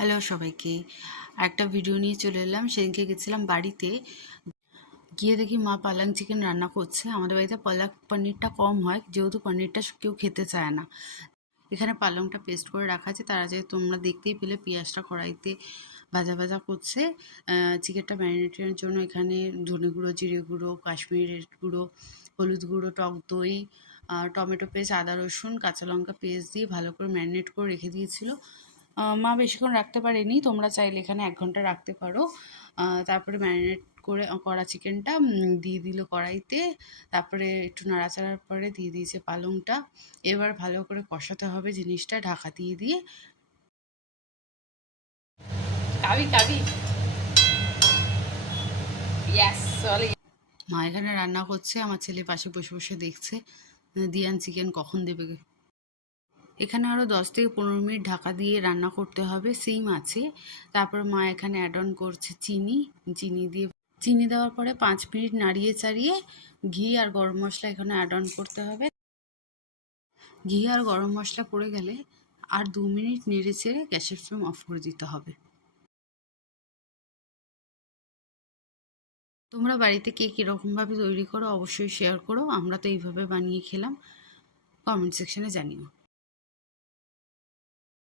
Hello সবাইকে, একটা video নিয়ে চলে এলাম। সেদিনকে গেছিলাম বাড়িতে, গিয়ে দেখি মা পালং চিকেন রান্না করছে। আমাদের বাড়িতে পনিরটা কম হয়, যেহেতু পনিরটা কেউ খেতে চায় না। এখানে পালংটা পেস্ট করে রাখা আছে, তার আগে তোমরা দেখতেই পেলে পেঁয়াজটা কড়াইতে ভাজা ভাজা করছে। চিকেনটা ম্যারিনেটের জন্য এখানে ধনে গুঁড়ো, জিরে গুঁড়ো, কাশ্মীরের গুঁড়ো, হলুদ গুঁড়ো, টক দই, টমেটো পেস্ট, আদা রসুন, কাঁচা লঙ্কা পেস্ট দিয়ে ভালো করে ম্যারিনেট করে রেখে দিয়েছিল। মা বেশিক্ষণ রাখতে পারেনি, তোমরা চাইলে এখানে 1 ঘন্টা রাখতে পারো। তারপরে ম্যারিনেট করে করা চিকেনটা দিয়ে দিল কড়াইতে। তারপরে একটু নাড়াচাড়ার পরে দিয়ে দিয়েছে পালংটা। এবার ভালো করে কষাতে হবে জিনিসটা ঢাকা দিয়ে দিয়ে। মা এখানে রান্না করছে, আমার ছেলে পাশে বসে বসে দেখছে দিয়ান চিকেন কখন দেবে। এখানে আরও 10 থেকে 15 মিনিট ঢাকা দিয়ে রান্না করতে হবে। সিম আছে। তারপর মা এখানে অ্যাড অন করছে চিনি দেওয়ার পরে 5 মিনিট নাড়িয়ে চাড়িয়ে ঘি আর গরম মশলা এখানে অ্যাড অন করতে হবে। ঘি আর গরম মশলা পড়ে গেলে আর 2 মিনিট নেড়ে চেড়ে গ্যাসের ফ্লেম অফ করে দিতে হবে। তোমরা বাড়িতে কে কীরকমভাবে তৈরি করো অবশ্যই শেয়ার করো। আমরা তো এইভাবে বানিয়ে খেলাম। কমেন্ট সেকশনে জানিও।